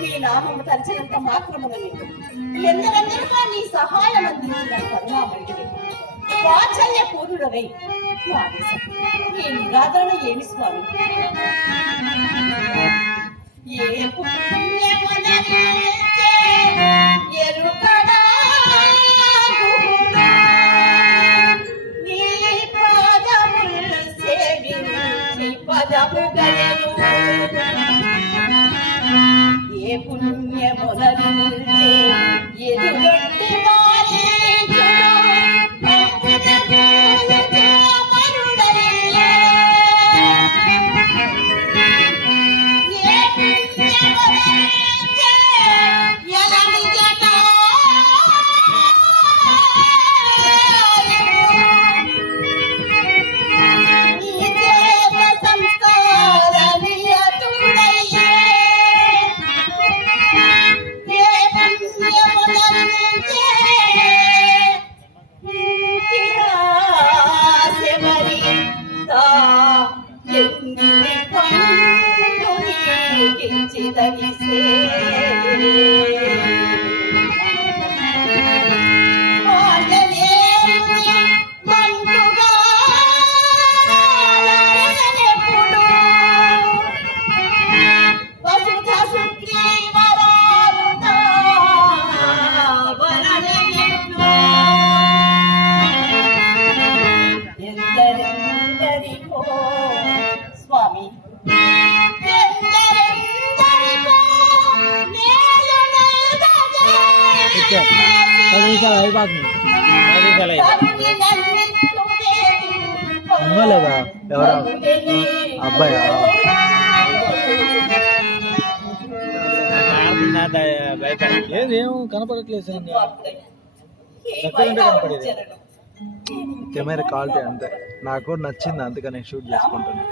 నీ నామము తలచినంత మాత్రమున ఎందరెందరుగా నీ సహాయం అందించిన కరుణామయుడివి వాత్సల్య పూర్ణుడవై నీ నిరాదరణ ఏమి స్వామి? ఏ ఎరుకడా నీ పాదములు సేవించి పదము గడను ఏ పుణ్యములనుంటే ఎదుగొట్టి స్వామి అమ్మలేదా ఎవరా అబ్బాయా ఏం కనపడట్లేదు ఎక్కడంటే కనపడేది కెమెరా క్వాలిటీ అంతే నాకు నచ్చింది అందుకని షూట్ చేసుకుంటాను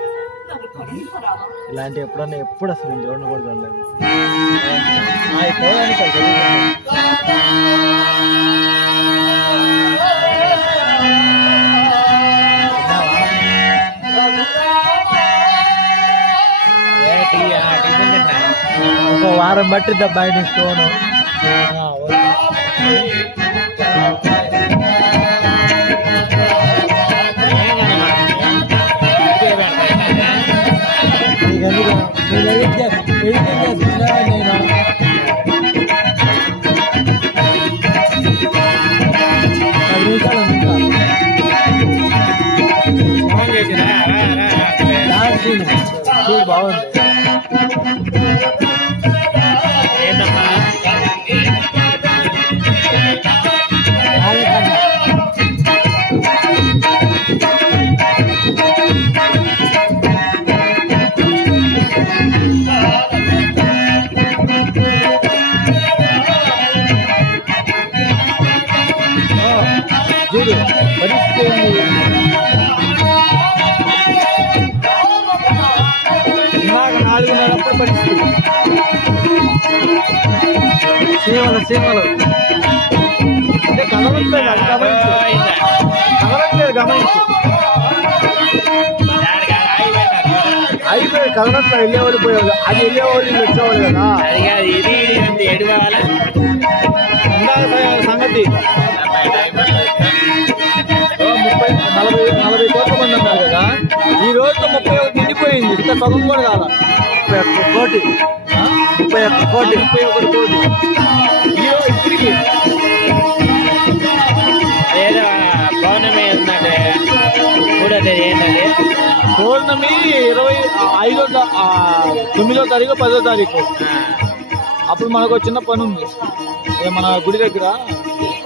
ఇలాంటి ఎప్పుడు అసలు నేను చూడను కూడా చూడలేదు ఒక వారం పట్టిద్ది అబ్బాయి స్టోను బాగుంది చూడు పరిస్థితి ఇలాగ 4:30 పరిస్థితి సీమలు అంటే కదలట్లేదు గమనించు అయిపోయి కదలట్లా వెళ్ళేవాళ్ళు పోయేవాళ్ళు అది వెళ్ళేవాళ్ళు వచ్చేవాళ్ళు కదా సంగతి 40 కోట్ల మంది అన్నారు కదా ఈ రోజుతో 31 నిండిపోయింది ఇంత సగం కూడా కాల 31 కోటి ఆ? 31 కోటి 31 కోటి హీరో ఇప్పటికి అదేదో పౌర్ణమి ఉందండి 3వ తేదీ ఏంటండి పౌర్ణమి 9వ తారీఖు 10వ తారీఖు అప్పుడు మనకు ఒక చిన్న పని ఉంది మన గుడి దగ్గర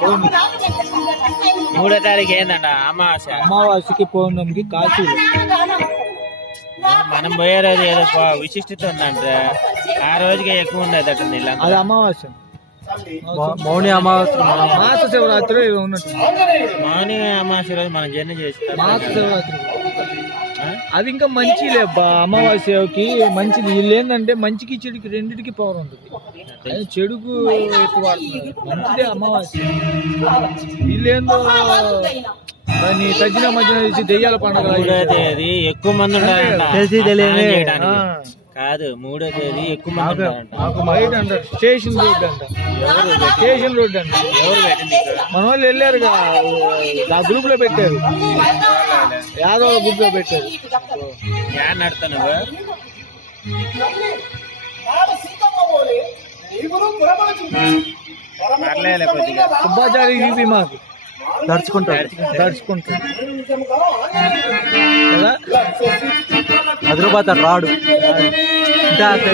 పౌర్ణమి 3వ తారీఖు ఏందంట అమావాస్య అమావాస్యకి పౌర్ణమికి కాశీలో మనం పోయే రోజు ఏదో విశిష్టత ఉందంట ఆ రోజుకి ఎక్కువ ఉండేదట నీళ్ళు అది అమావాస్య మౌని అమావాస్య మాస శివరాత్రి ఏదో ఉన్నట్టు మౌని అమావాస్య రోజు మనం జర్నీ చేస్తాం మాస శివరాత్రి అది ఇంకా మంచిలే అబ్బా అమావాస్యకి మంచిది వీళ్ళు ఏంటంటే మంచికి చెడుకి రెండింటికి పవర్ ఉంటుంది అది చెడుకు ఎక్కువ వాడుతున్నారు మంచిదే అమావాస్య వీళ్ళేందో దాన్ని తగ్గిన మధ్యన తీసి దెయ్యాల పండుగ 3వ తేదీ ఎక్కువ మంది ఉంటారంట తెలిసి తెలియని. స్నానం చేయడానికి. కాదు 3వ తేదీ ఎక్కువ మంది ఉంటారంట నాకు బయట అంటారు స్టేషన్ రోడ్ అంట స్టేషన్ రోడ్ అంట ఎవరు పెట్టింది ఇక్కడ? మన వాళ్ళు వెళ్ళారుగా ఆ గ్రూప్ లో పెట్టారు యాదవ్ గ్రూప్ లో పెట్టారు యాడ్ నడతా నువ్వు పర్లేదు కొద్దిగా సుబ్బాచారి యూపీ మాకు దడుచుకుంటాడు దడుచుకుంటాడు కదా అదిరిపోతాడు రాడు అంటే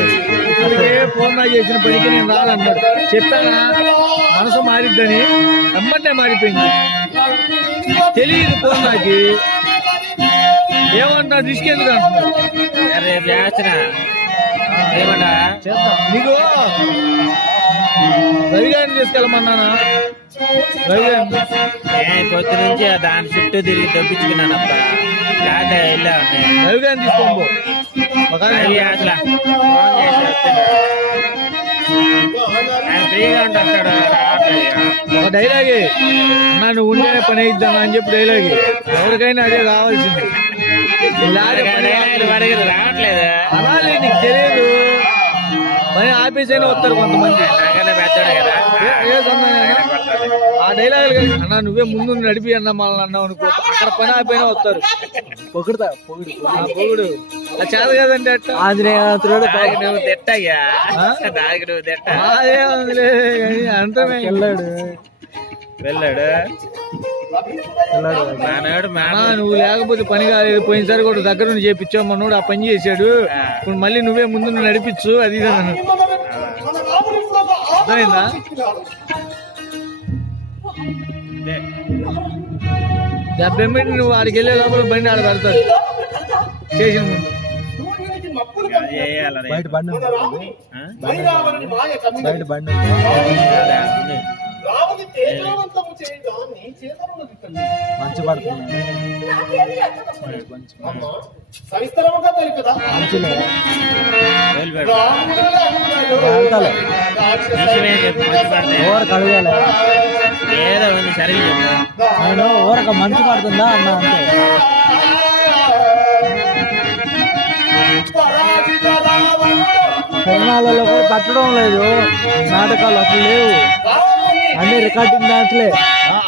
అందుకే ఫోన్ నా చేసిన పనికి నేను రానన్నాడు చెప్పానా మనసు మారిద్దని రమ్మంటే మారిపోయింది తెలియదు ఫోన్ నాకు ఏమంటా తీసుకెందుకు అంటున్నాడు రేపు చేస్తున్నా ఏమంటా చేద్దాం నీకు రవి గారిని తీసుకెళ్ళమన్నానా రవి గారిని పొద్దు నుంచి దాని చుట్టూ తిరిగి దొప్పించుకున్నానప్ప లాట వెళ్ళా ఉన్నాయి రవి గారిని తీసుకోబో అవి అసలు ఫోన్ చేసి వస్తున్నాడు. ఆయన ఫ్రీగా ఉంటాడు రావట్లేదు ఒక డైలాగే అన్నా నువ్వు ఉంటేనే పని అయిద్దానా అని చెప్పి డైలాగే ఎవరికైనా అదే కావాల్సింది ఇలాగే పని వరకు రావట్లేదు అలాగే నీకు తెలియదు పని ఆఫీస్ అయినా వస్తారు కొంతమంది నాకన్నా పెద్దోడు కదా ఏ సొంతంగా ఆ డైలాగులు అన్నా నువ్వే ముందు నడిపి అన్న మనల్ని అన్నావు అనుకో అక్కడ పని ఆపైనా వస్తారు పొగుడుతా ఆ పొగుడు ఆ చేత కదంటే అట్ట ఆంజనేయుడు దానికి నువ్వు తిట్టయ్యా ఆ? దానికి నువ్వు తిట్ట అదే ఉందిలే కానీ అంతమే వెళ్ళాడు వెళ్ళాడు వెళ్ళాడు మానవుడు అన్నా నువ్వు లేకపోతే పని కాలేదు పోయినసారి కూడా దగ్గర నుండి చేపించావు మనోడు ఆ పని చేశాడు ఇప్పుడు మళ్ళీ నువ్వే ముందు నువ్వు నడిపించు అది ఇది అన్నాను. అర్థమైందా డెబ్బై మినిట్ నువ్వు ఆడికి వెళ్ళే లోపల బండి ఆడ పెడతాడు చేసిన ముందు అది చేయాలి రేపు. బయట బండి ఉంటుంది ఆ? బయట బండి ఉంటుంది అదా, ఉంది. మంచి పడుతున్నాడు మంచి సవిస్తరముగా తెలుపుదా మంచిలే వదిలిపెట్టు. అంతలే నిజమే చెప్పు, మంచి పడితే. ఊరకు అడగాలి ఏదో ఉంది సరిగ్గా చెప్పు. నేను ఊరక మంచి పడుతుందా అన్నా అంతే తిరణాలలో కూడా పెట్టడం లేదు నాటకాలు అసలు లేవు అన్ని రికార్డింగ్ డాన్స్లే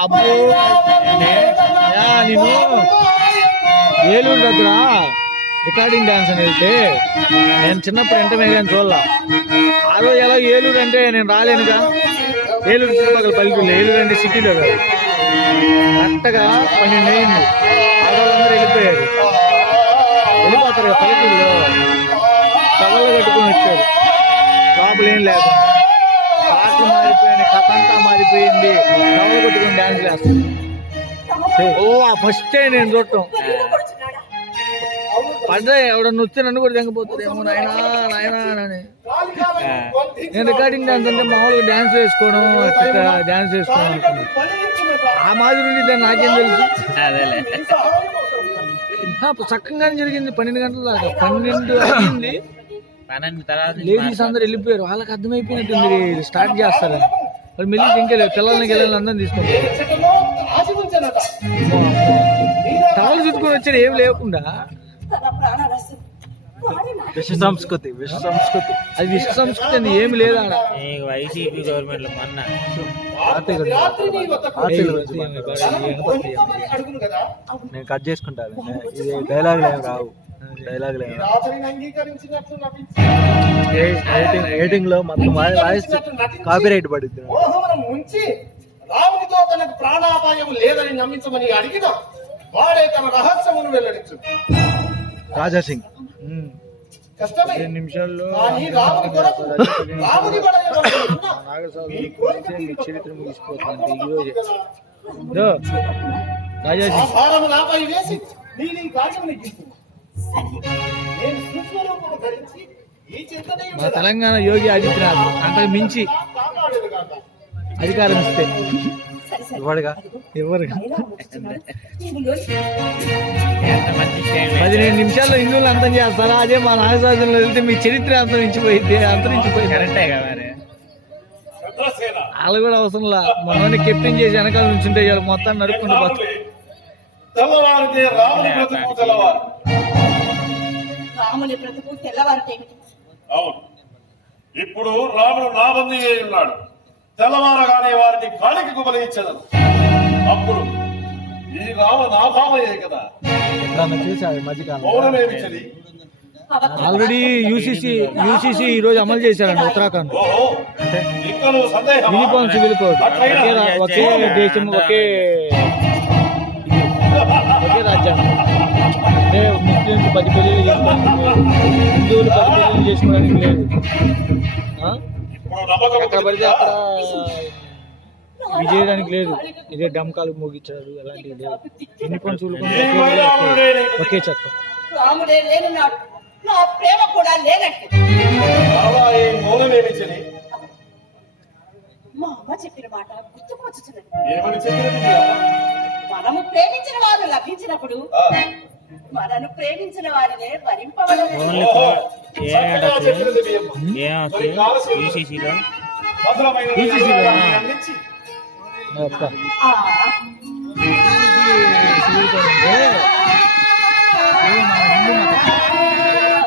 అబ్బో నేను ఏలూరు దగ్గర రికార్డింగ్ డాన్స్ అని వెళ్తే నేను చిన్నప్పుడు వెంటనే కానీ చూడాల ఆ రోజు ఎలా ఏలూరు అంటే నేను రాలేనుగా ఏలూరు చుట్టుపక్కల పల్లెటూళ్ళు ఏలూరు అంటే సిటీలో కాదు కరెక్ట్గా 12 అయింది ఆడవాళ్ళందరూ వెళ్ళిపోయారు వెళ్ళిపోతారు కదా పల్లెటూళ్ళలో కవలు కట్టుకొని వచ్చారు లోపల ఏం లేకుండా పాటలు మారిపోయింది కథ అంతా మారిపోయింది కవలు కొట్టుకుని డాన్స్ వేస్తాను ఓ ఆ ఫస్ట్ టైం నేను చూడటం పడ్డా ఎవడన్నా వస్తే నన్ను కూడా తెంగపోతుందేమో నాయనా నాయనా అని నేను రికార్డింగ్ డాన్స్ అంటే మామూలుగా డాన్స్ వేసుకోవడం డాన్స్ వేసుకోవడం అనుకున్నాను ఆ మాదిరి నుండి దాన్ని నాకేం తెలుసు అదేలే చక్కగానే జరిగింది 12 గంటల దాకా 12 అయింది 12 తర్వాత నుంచి లేడీస్ అందరు వెళ్ళిపోయారు వాళ్ళకి అర్థమైపోయినట్టుంది స్టార్ట్ చేస్తారని వాళ్ళు మెల్లి ఇంకెళ్ళారు పిల్లల్ని అందరిని తీసుకుంటారు టవల్ చుట్టుకొని వచ్చారు ఏం లేకుండా విశ్వ సంస్కృతి అది విశ్వ సంస్కృతి అని ఏమి లేదు ఆడ నీకు వైసీపీ గవర్నమెంట్ లో మొన్న నేను కట్ చేసుకుంటాను ఇది డైలాగులు ఏం రావు డైలాగ్ ఈ లేదు. రాత్రిని అంగీకరించినట్లు నటించి ఎడిటింగ్ లో మొత్తం వాయిస్ కాపీరైట్ పడుద్ది. మోహమును ముంచి రామునితో తనకు ప్రాణాపాయం లేదని నమ్మించమని అడిగిన వాడే తన రహస్యమును వెల్లడించు. రాజా సింగ్ కష్టమే 2 నిమిషాల్లో కానీ రాముని కొరకు రాముని బడయవలసిన నాగసాగు ఈ కోరిక మీ చరిత్ర ముగిసిపోతుంది ఈ తీర్చుకోవాలి రోజే. కదా. దో, రాజాజీ ఆ భారము నాపై వేసి నీ కార్యముని గీస్తున్నా. నేను సూక్ష్మరూపము ధరించి ఈ చింతనే మా తెలంగాణ యోగి ఆదిత్యనాథ్ అంతకు మించి కాపాడేదిగాక. అధికారం ఇస్తే ఇవ్వడుగా. ఎవరు ఎంత మంచి స్టైల్ 15 నిమిషాల్లో హిందువులు అంతం చేస్తారా? అదే మా నాగసాధనలో వెళ్తే మీ చరిత్ర అంతరించిపోయింది. కరెక్టే కదా మరి. చంద్రసేన వాళ్ళు కూడా అవసరంలా మనోని కెప్టెన్ చేసి వెనకాల నుంచి ఉంటే చాలు, మొత్తం నడుపుకుంటూ పోతాం. తెల్లవారితే రాముని బ్రతుకు తెల్లవారు. రాముని బ్రతుకు తెల్లవారితేమిటి? అవును, ఇప్పుడు రాముడు నా బందీ అయి ఉన్నాడు. తెల్లవారగానే వారిని కాలికి గుబలించదను. అప్పుడు ఈ రామ నా భామయే కదా. ఎప్పుడన్నా చూసావు ఈ మధ్యకాలం? మౌనమేమి చలి. ఆల్రెడీ యూసీసీ ఈ రోజు అమలు చేశారండి ఉత్తరాఖండ్. ఓహో, ఇంకా నువ్వు సందేహమా? యూనిఫామ్ సివిల్ కోడ్ అట్లయినా ఒకే దేశం ఒకే రాజ్యాంగం. అంటే ముస్లింస్ 10 పెళ్లిళ్ళు చేసుకోవడానికి లేదు, హిందువులు 10 పెళ్లిళ్ళు చేసుకోవడానికి లేదు. ఆ? ఇప్పుడు నమ్మకం ఎక్కడ పడితే అక్కడ ఇవి చేయడానికి లేదు. ఇదే డమ్కాలు మోగించారు అలాంటివి లేదు. యూనిఫామ్ సివిల్ కోడ్ ఒకే చట్టం. రాముడే లేనున్నాడు, నా ప్రేమ కూడా లేనట్టు. బాబా, ఈ మౌనమేమి చలి. మా అమ్మ చెప్పిన మాట గుర్తుకు వచ్చుతున్నది. ఏమని చెప్పినది మీ అమ్మ? మనము ప్రేమించిన వారు లభించినప్పుడు ఆ, మనను ప్రేమించిన వారినే వరింపవలెను. ఓహో, ఏ చక్కగా అసలు? చెప్పినది మీ అమ్మ. ఏం మరి వస్తుంది కాలసేపు యూసీసీలో? మధురమైన UCC లో నిజాన్ని అందించి అబ్బా. ఆ, సివిల్ కోడ్ అంటే ఇది మన హిందూ మతం. ఆయన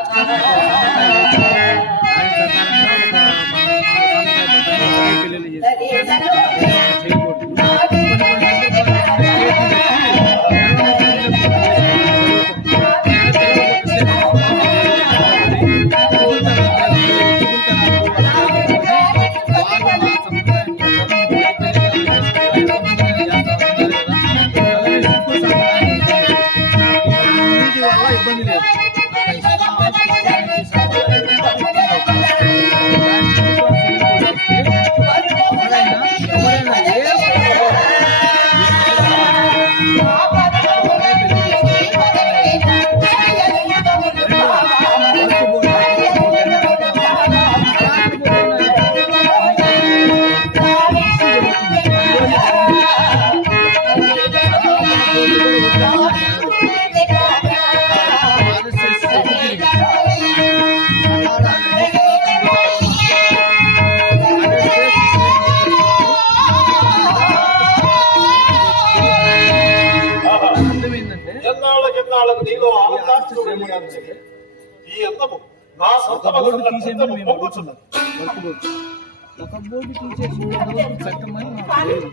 ప్రకారంగా మన సాంప్రదాయ ప్రకారం ఒకే పెళ్లిళ్ళు చేసుకోవాలి. చేయకూడదు. కొన్ని సందర్భాల్లో ఇబ్బంది లేదు. ఎన్నాళ్ళకు నీలో ఆనందాన్ని వెలిగించే ఈ అందము నా సొంత బోర్డు మనసులో తీసేయమని మేము పొంగుచున్నది. Work board. ఒక బోర్డు తీసేసి ఇంకో బోర్డు పెట్టమని మాకు లేదు.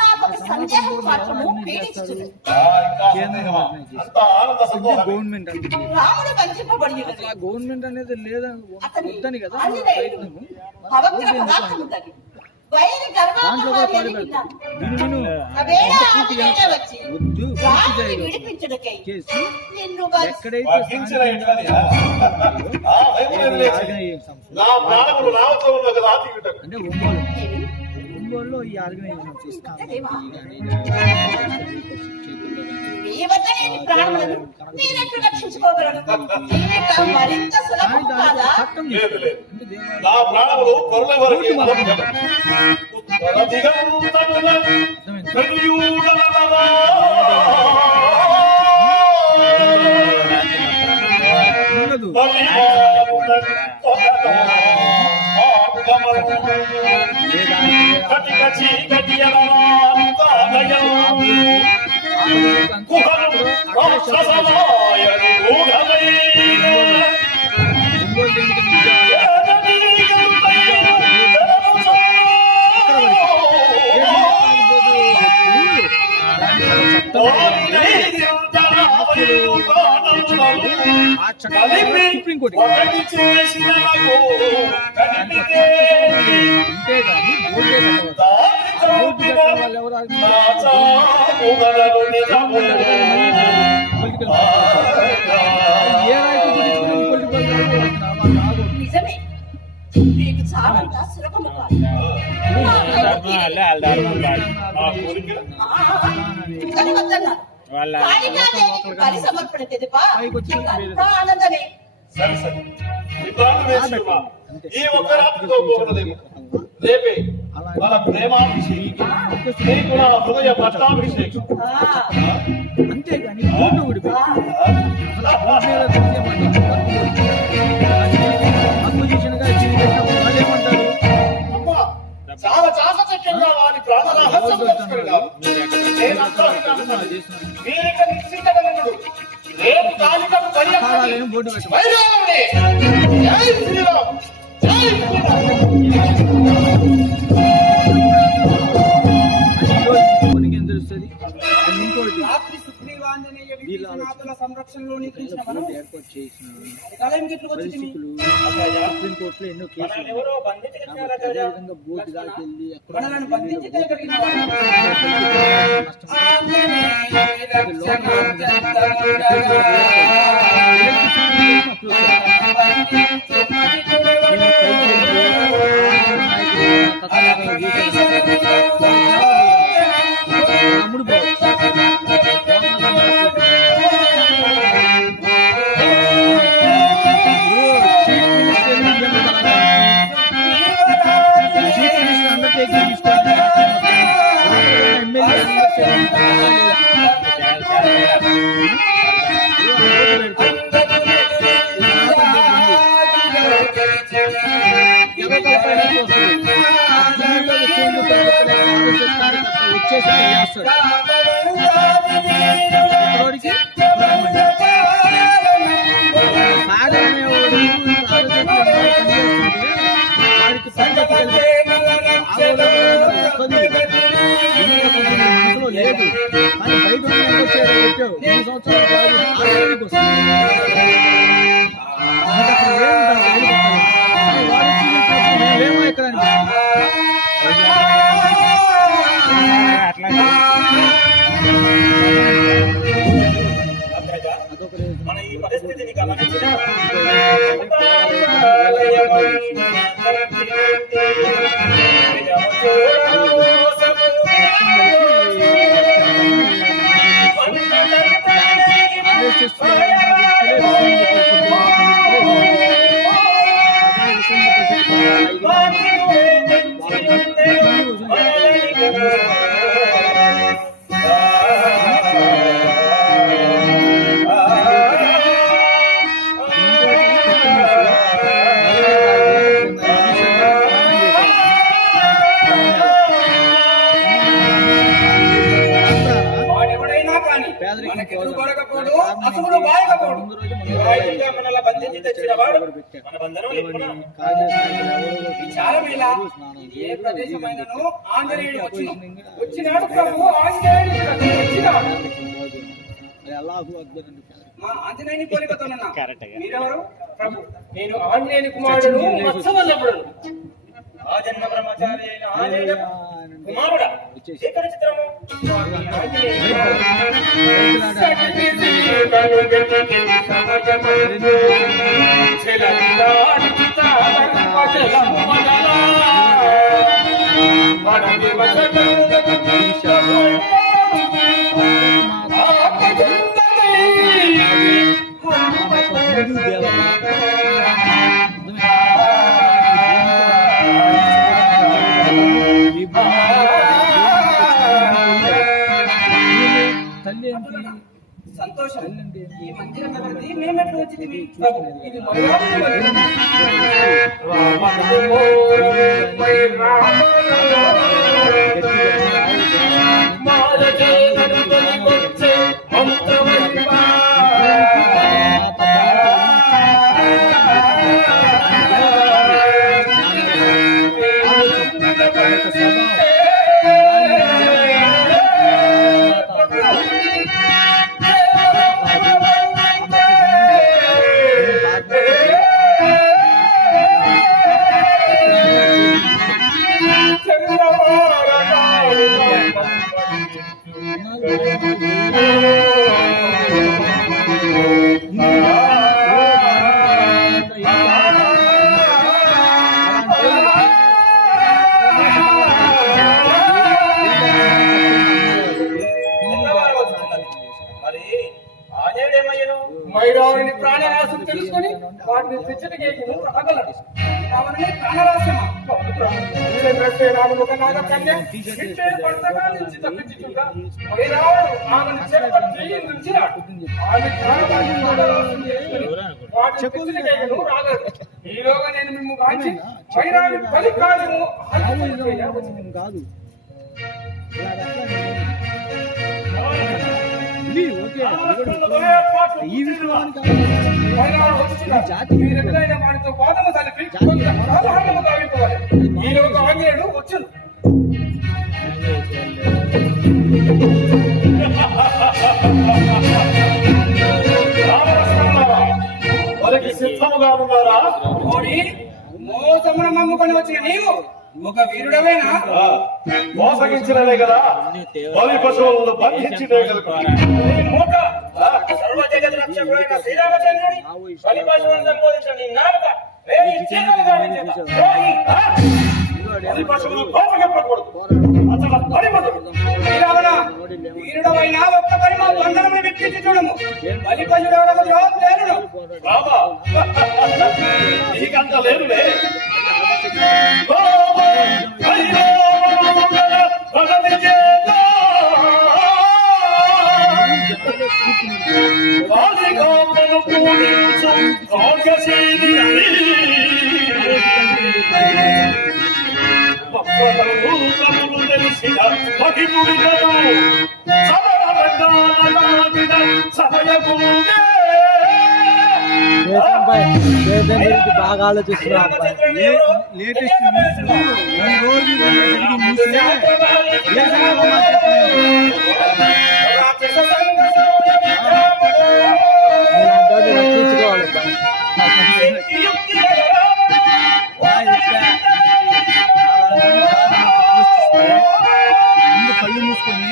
నాకు ఒక సందేహం మాత్రము పీడించుచున్నది. ఇంకా సందేహమా? అంత ఆనంద సంతోషమే. గవర్నమెంట్ అంటే రాముడు వంచింపబడి ఉన్నది. అసలు ఆ గవర్నమెంట్ అనేది లేదా అతని వద్దని కదా ఆంజనేయుడు ప్రయత్నము. పవిత్ర పదార్థం ఉన్నది. వైరి దాంట్లో కూడా గర్వాపహారి అని పాల్గొంటారు. విన్నాను. దీని విను. అవేళ ఆంజనేయుడే వచ్చి వద్దు పూర్తి రాముని చేయగలరు. విడిపించుటకై చేసి నిన్ను ఎక్కడైతే వర్ధించిన ఎట్లని? ఆ భయము వదిలేసి నా ప్రాణములు నావతో ఉన్న కదా తీయుటకు. అంటే ఒంగోలులో ఈ ఆర్గనైజేషన్ మీ వద్ద లేని ప్రాణులను మీరెట్లు రక్షించుకోగలరు? జీవితం మరింత సులభం కాదా? చట్టం లేదు లేదు, అంటే దేవాలయం నా ప్రాణములు పరుల వరకు ఉత్తర దిగంతమున వెలుయుడలనరా. ఉండదు. ఒంగోలు దేనికి నిజాలు? చట్టం ఆ చట్టం కలిపి సుప్రీంకోర్టు ఒకటి చేసిన నాకు కలిపితే అంతేగాని బోర్డే కట్టవద్దు. దారి బోర్డు తప్పిన కట్టిన వాళ్ళు ఎవరు నా చావుగలను నిజము. పొలిటికల్ ఏ రాయితీ గురించి పొలిటికల్ రాకూడదు. నిజమే నీకు చావంతా సులభము కాదు వాళ్ళ ధర్మం కాదు నా కోరిక కానీ వద్దన్నారు వాళ్ళ కాళికాదేవికి బలి సమర్పణ తెదిపా అంతా ఆనందమే. సరే సరే ఈ ప్రాణం వేసి ఇవ్వ. ఈ ఒక్క రాత్రితో పోగలదేమో. రేపే మన ప్రేమాభిషేకం నీకు నా హృదయ పట్టాభిషేకం. అంతేగాని బోర్డు ఊడిపోయి అపోజిషన్ గా జీవితం వాళ్ళేమంటారు? అమ్మా, చాలా చాకచక్యంగా వారి ప్రాణ రహస్యం తెలుసుకున్నావు. నేనంతా విన్నాను. మీరిక నిశ్చింతగా ఉండు. రేపు కాళికకు బలి అప్పటి కావాలని బోర్డు పెట్టు. వైరాముడే. జై శ్రీరామ్. జై శ్రీరామ్. కొనికి ఏం తెలుస్తుంది? అండ్ ఇంకోటి రాత్రి సుగ్రీవాంజనేయ విభీషణాదుల సంరక్షణలో నిద్రించిన మనం ఏర్పాటు చేసిన కలయం గిట్లు వచ్చింది. పరిస్థితులు సుప్రీంకోర్టులో ఎన్నో కేసులు అదేవిధంగా బోర్డు దాకా వెళ్ళి అక్కడ మనలను బంధించి తేగలిగిన వాడు. అమ్ముడు పోవచ్చు. వచ్చేసి వాడికి మనసులో లేదు కానీ బయట వచ్చాడు 2 సంవత్సరాలు కాదు 6 ఏళ్ళకి వస్తుంది. వాడు చూసినప్పుడు మేమేమో ఇక్కడ అట్లా మన ఈ పరిస్థితిని గమనించిన వాడెవడైనా కానీ మనకి ఎదురుపడకపోడు, అసలు బాయకపోడు. ఎవరైతే మనల్ని బంధించి తెచ్చిన వాడు మన బంధనం విచారమేలా ఇది ఏ ప్రదేశమైనను ఆంజనేయుడు వచ్చినాడు ప్రభు ఆంజనేయుడు వచ్చినాడు. మా ఆంజనేయుని పోలికతోనన్నా కరెక్ట్ గా మీరెవరు? ప్రభు నేను ఆంజనేయుని కుమారుడు వత్సవల్లభుడు. ఆ జన్మ బ్రహ్మచారి అయిన ఆంజనేయ కుమారుడా ఇక్కడ చిత్రము సంతోషం. ఈ మందిరం ఎవరిది? మేమెట్లు వచ్చింది ప్రభు? ఇది ప్రాణరాశిని తెలుసుకొని వాటిని తెచ్చటికి రాగలడు. కావాలని ప్రాణరాశిమా ఒక నాగ కన్య ఇట్టే భర్తగా నుంచి తప్పించుకుంటా వైరాడు ఆమెను చేపట్టి నిలిచినాడు. ఆమె ప్రాణరాశిని వాటిని తెచ్చటికి రాగలడు. ఈలోగా నేను మిమ్ము కాంచి వైరాడి బలికాయము కాదు ఈ విషయానికి జాతి మీరెదురైన వాడితో వాదము కలిపి సాధారణముగా అయిపోవాలి. ఈలోగా ఆంజనేయుడు వచ్చును. వారికి సిద్ధముగా ఉన్నారా? ఓడి మోసమున మమ్ముకొని వచ్చిన నీవు ఒక వీరుడవేనా? మోసగించినదే కదా బలి పశువులను బంధించినే కదా. మూట సర్వ జగత్ రక్షకుడైన శ్రీరామచంద్రుడి బలి పశువులను సంబోధించిన నీ నాలుక రేవి చేతులుగా వించేదా? ద్రోహి! బలి పశువులు కోపగింపకూడదు. అసలు పరిమతుడు శ్రీరావణ వీరుడవైన ఒక్క పరిమ బంధనముని విప్పించి చూడము. బలి పశువుడవరకు ద్రోహం లేరును. రామా నీకంత లేదులే. గురించి బాగా ఆలోచిస్తున్నా అబ్బాయి. లేటెస్ట్ న్యూస్ ఈ రోజు జరిగిన న్యూస్లే దేశంలో రక్షించుకోవాలి ముందు కళ్ళు మూసుకొని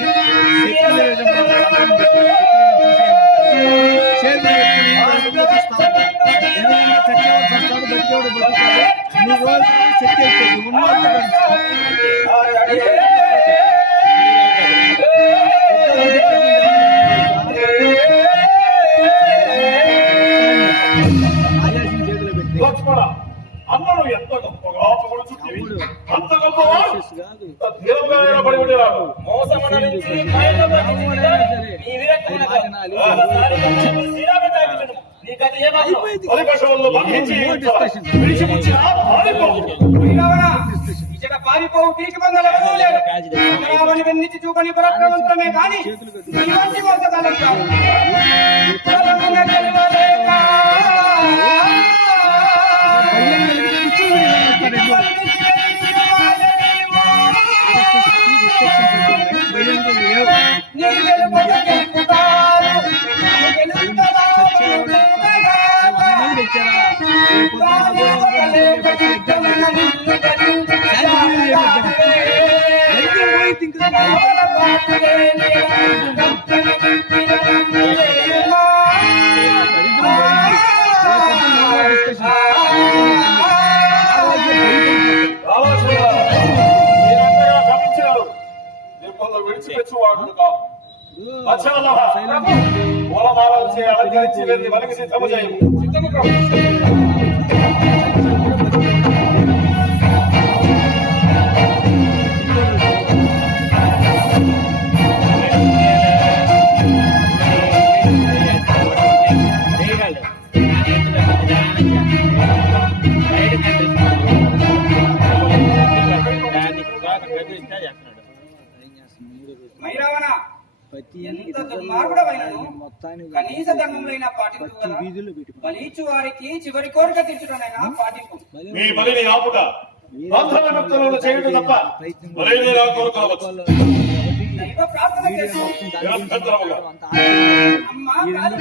లక్ష్మణ అన్నను ఎంత గొప్పగా పొగడుచుంటివి. అంత గొప్పవాడు ఇంత ధీరంగా నిలబడి ఉండేవాడు. మోసమున నుంచి భయంలో బతికిందిగా నీ విరక్తమునకు ఒకసారి వచ్చి శ్రీరామచంద్రుడు నీ గత ఏమాత్రం? బలి పశువులను బంధించి విడిచిపుచ్చినా పారిపోకూడదు. శ్రీరావణ ఇచ్చట పారిపోవు పీకి బందలు ఎవరూ లేరు. రామని వెన్నిచ్చి చూపని పరాక్రమంతమే కాని ఇలాంటి మోసగాళ్ళం కాదు. బలమున గెలవలేక నీ వెలుపల గెలుపుతారు. మీరంతగా గమనించినారు. మిమ్మల్ని విడిచిపెచ్చువాడు కాదు. పూలమాలలు చేయ అలంకరించి వెళ్ళి మనకి సిద్ధము చేయము. సిద్ధము ప్రభు. మైరావణ ఎంత దుర్మార్గుడవైనను కనీస ధర్మములైన పాటించు. బలిచ్చు వారికి చివరి కోరిక తీర్చుటనైనా పాటింపు. మీ బలిని ఆపుట బంధనముక్తులను చేయుట తప్ప బలిని నా కోరుకోవచ్చు. దైవ ప్రార్థన చేసు. నిరంతరముగా అమ్మా కాదు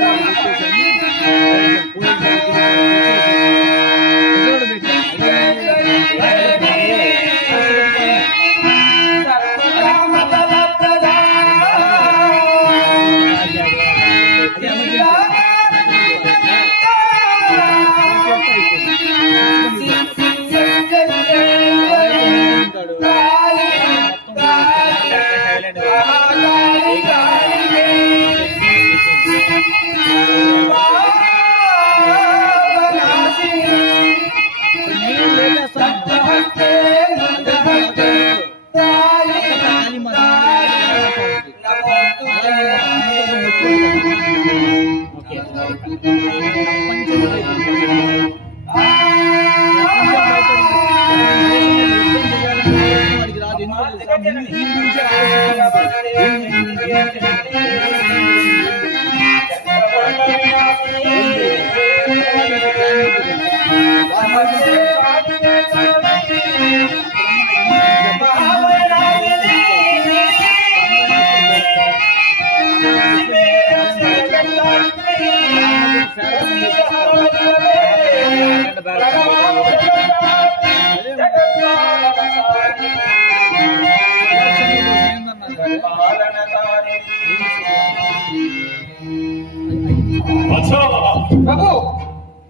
ప్రభు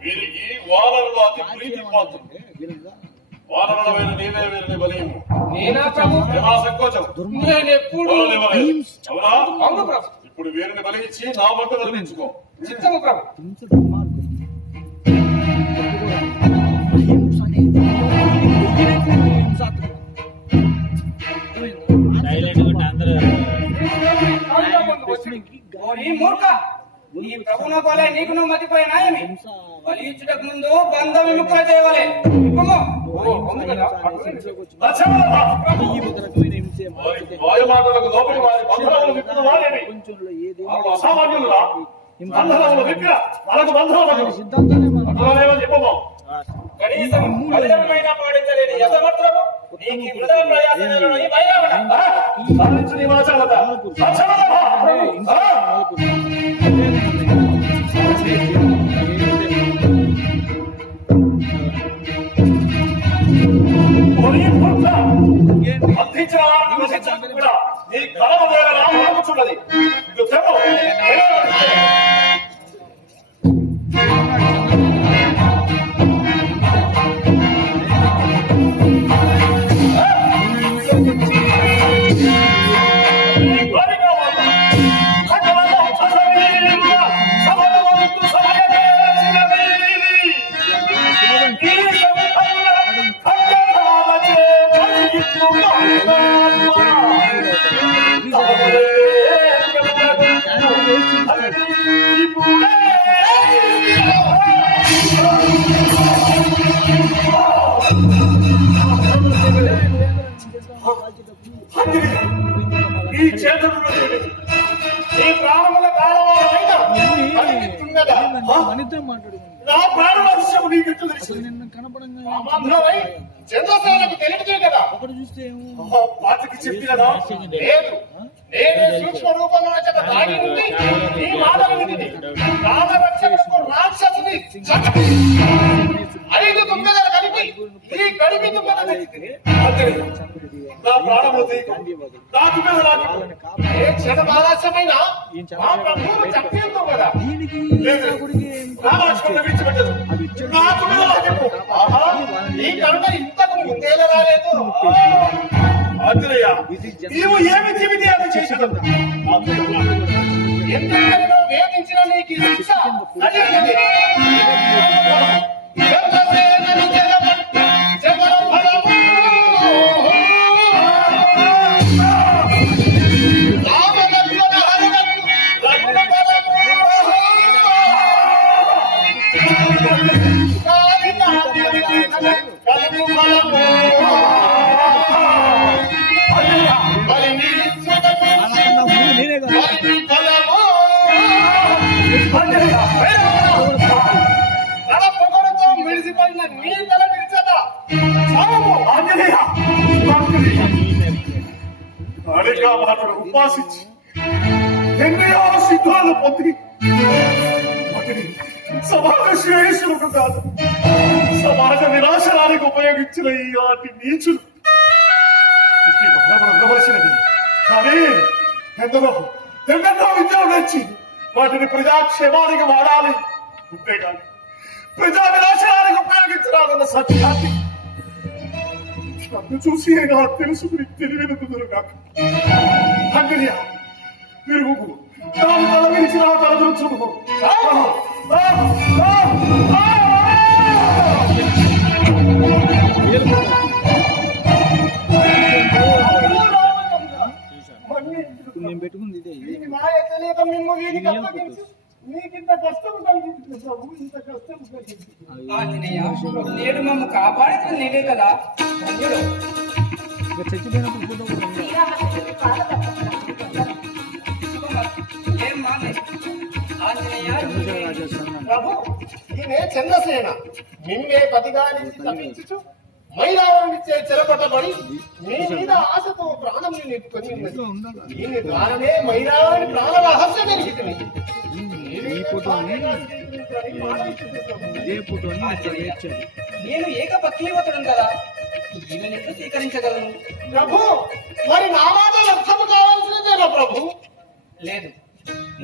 వీరికి వానరులు అతి ప్రీతి పాత్రుడు. వానరులమైన నీవే వీరిని బలియము. నేనా ప్రభు? ఏమా సంకోచం? నేను ఎప్పుడు అవునా? అవును ప్రభు. ఇప్పుడు వీరిని బలించి నా వంట నిర్మించుకో. చిత్తము ప్రభు. సైలెంట్ గా అందరూ ఓరి మూర్ఖ, నీ ప్రభున కొలే నీకును మతిపోయినాయని బలించుటకు ముందు బంధ విముక్త చేయవలే. ఇప్పుము. లక్ష్మణుడా! వారి మాయమాటలకు లోపలి వారి బంధనములు విప్పును వారేమి? వాళ్ళు అసామాన్యులురా? బంధనములు విప్పిన మనకు బంధనములు అటువలేవో చెప్పము. కనీసం పదిలమైన పాటించలేని యథమత్రము నీకు వృధా ప్రయాసములను ఈ బయలువడ. సాధించు నీ వాచాలత. లక్ష్మణుడా! ఓరి మూర్ఖ! అందించిన వారిని నశించడానికి కూడా నీ కలవ వేళ కూర్చున్నది. ఇటు చెప్పు. ఈ చేతులు ఈ ప్రాణముల కాలవారైనా నా ప్రాణవాస్యము నీకు తెలుసు. అందులోవై చంద్రసేనకు తెలియదే కదా. పాతికి చెప్పినదా? లేదు, నేను సూక్ష్మ రూపంలో చేత దాగి ఉండి ఈ మానవుడిని ప్రాణరక్షణకు రాక్షసుని చంపి 5 దుంగలు కలిపి ఈ కడిపి దుంగలు తెచ్చింది. నా ప్రాణములు తీయకు. నాకు మీద నాకు ఏ క్షణ బాలాసమైన ఆ ప్రభువు చంపేందు కదా. రామాలక్ష్మణుని విడిచిపెట్టదు. నాకు మీద నాకు. ఆహా, ఈ కరుణ ఇంతకు ముందేలా రాలేదు. ఆంజనేయ, నీవు ఏమి చెబితే అది చేసేదన్నా. ఎంతెంతలో వేధించిన నీకు ఈ శిక్ష సరైనది. చంద్రసేనను జగమంటు జగడం ఫలము. రామలక్ష్మణ హరులకు రఘున ఫలము. కలుగు ఫలము. విడిచిపడిన నీ తల విడిచదా సాము. ఆంజనేయ, అడిగా మాటలు ఉపాసించి ఎన్నో సిద్ధాలు పొంది వాటిని సమాజ శ్రేయస్సులకు కాదు సమాజ వినాశనానికి ఉపయోగించిన ఈ వాటి నీచులు ఇది ఉండవలసినది. కానీ ఎందరో విద్యలు తెచ్చి వాటిని ప్రజాక్షేమానికి వాడాలి, అంతేకాదు ప్రజా వినాశనానికి ఉపయోగించరాదన్న సత్యాన్ని నన్ను చూసి అయినా తెలుసుకుని తెలివిన కుదురుగాక. అంజలియ, తిరుగు తాను తల విరిచి నా తల దురుచుకు. నేను పెట్టుకుంది ఇదే. మాయ తెలియక మిమ్ము వీరికి అప్పగించి నీకింత కష్టం కలిగించింది ప్రభు. ఇంత కష్టం కలిగించింది. నేడు మమ్మ కాపాడుతుంది నీవే కదా ధన్యుడు. చచ్చిపోయినప్పుడు ఫోటో కూడా ఏం మానే ఆంజనేయ ప్రభు ఈమె చంద్రసేన మిమ్మే పతిగా నుంచి తప్పించుచు మైరావణిచ్చే చెరపట్టబడి మీ మీద ఆశతో ప్రాణం నెట్టుకొని ఉన్నది. దీని ద్వారానే మైరావణి ప్రాణ రహస్యం ఎరిగింది. నేను ఏకపత్నీవతుడు కదా ఈమెను స్వీకరించగలను. ప్రభు మరి నా మాట లక్ష్యము కావాల్సినదేనా ప్రభు? లేదు,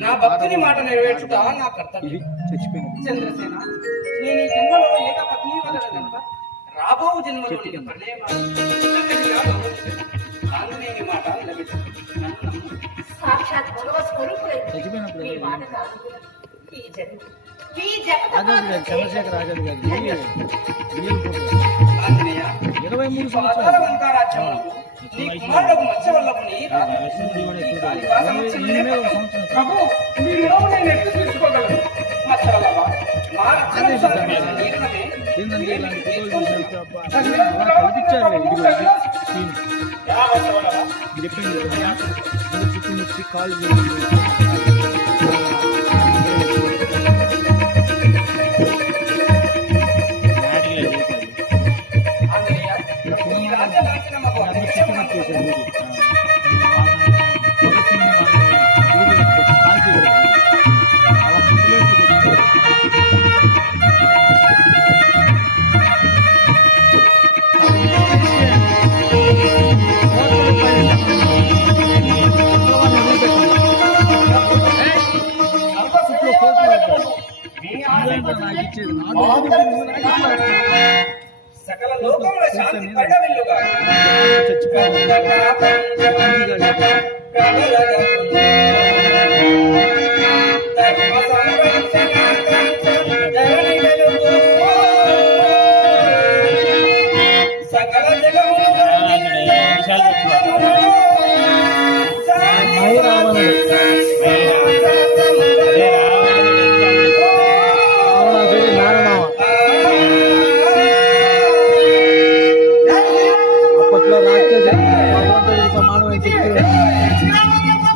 నా భక్తుని మాట నెరవేర్చుట నా కర్తవ్యం. చంద్రసేన, నేను ఈ జన్మలో ఏకపత్నీవతుడు కనుక రాబో జన్మలో నేను ప్రణయమాను మాట నిలబెట్టు. సాక్షాత్ భగవ స్వరూపుడైన మీ మాట కాదు. ఈ జగత చంద్రశేఖర్ ఆజాద్ గారి ఆంజనేయ, 23 పాతాళ లంకారాజ్యంలో నీ కుమారుడు మత్స్యవల్లభుని ప్రభు మీ లోపు నేను ఎత్తు తీసుకోగలను. మత్స్యవల్లభ, మా రక్షణ నీరునమే ఏంటంటే ఇలాంటి ఫోటోలు చూసినప్పుడు అలా కల్పించారు. ఇదిగో ఇది చెప్పింది చుట్టూ కాల్ ఆంజనేయ, ఈ రాజ్య లాంఛనమగు అదృశ్యమునందు సకల లోకముల శాంతి పడవిల్లుగా సకల అప్పట్లో రాక్షస భగవంతుడికి సమానమైన శక్తులు